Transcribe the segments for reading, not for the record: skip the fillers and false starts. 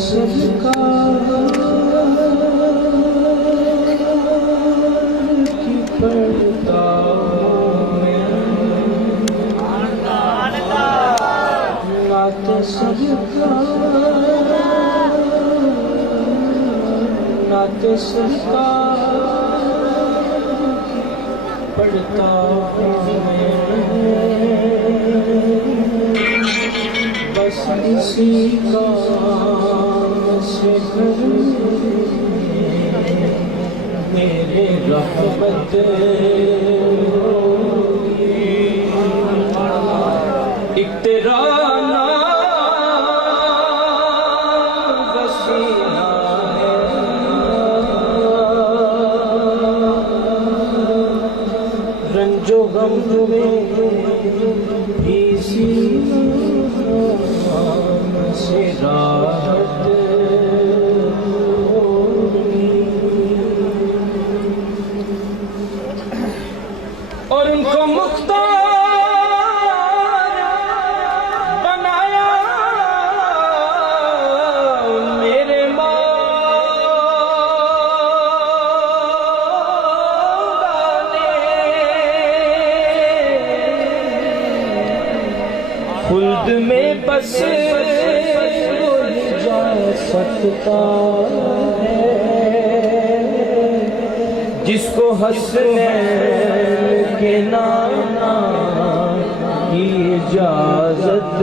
سرکار کی پڑھتا نعت سرکار نعت سرکار پڑھتا بس اسی کام سے میرے رحمت ایک تیرا نام وسیلہ ہے رنج و غم میں اسی سے راحت اور ان کو مختار بنایا میرے مولا نے خلد میں بس سکتا ہے جس کو حسنین کے نانا کی اجازت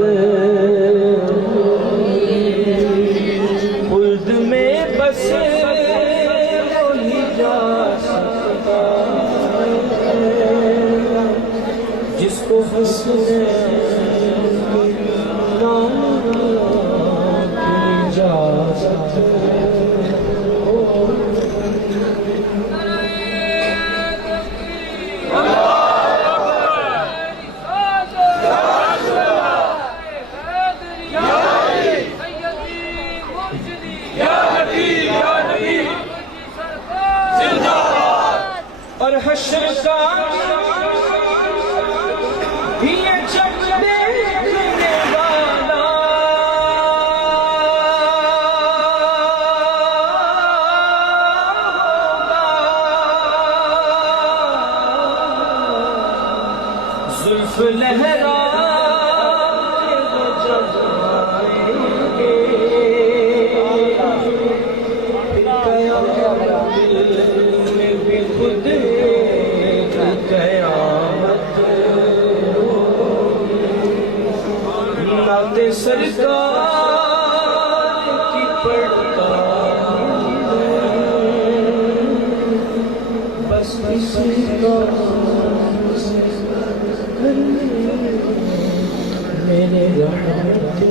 خلد میں بس وہی جا سکتا ہے جس کو حسنین کے نانا کی اجازت اور حشر کا یہ جب دیکھنے والا زلف لہرا جب آئیں گے خود قیامت نعت سرکار کی پڑھتا بس اسی میرے رحمت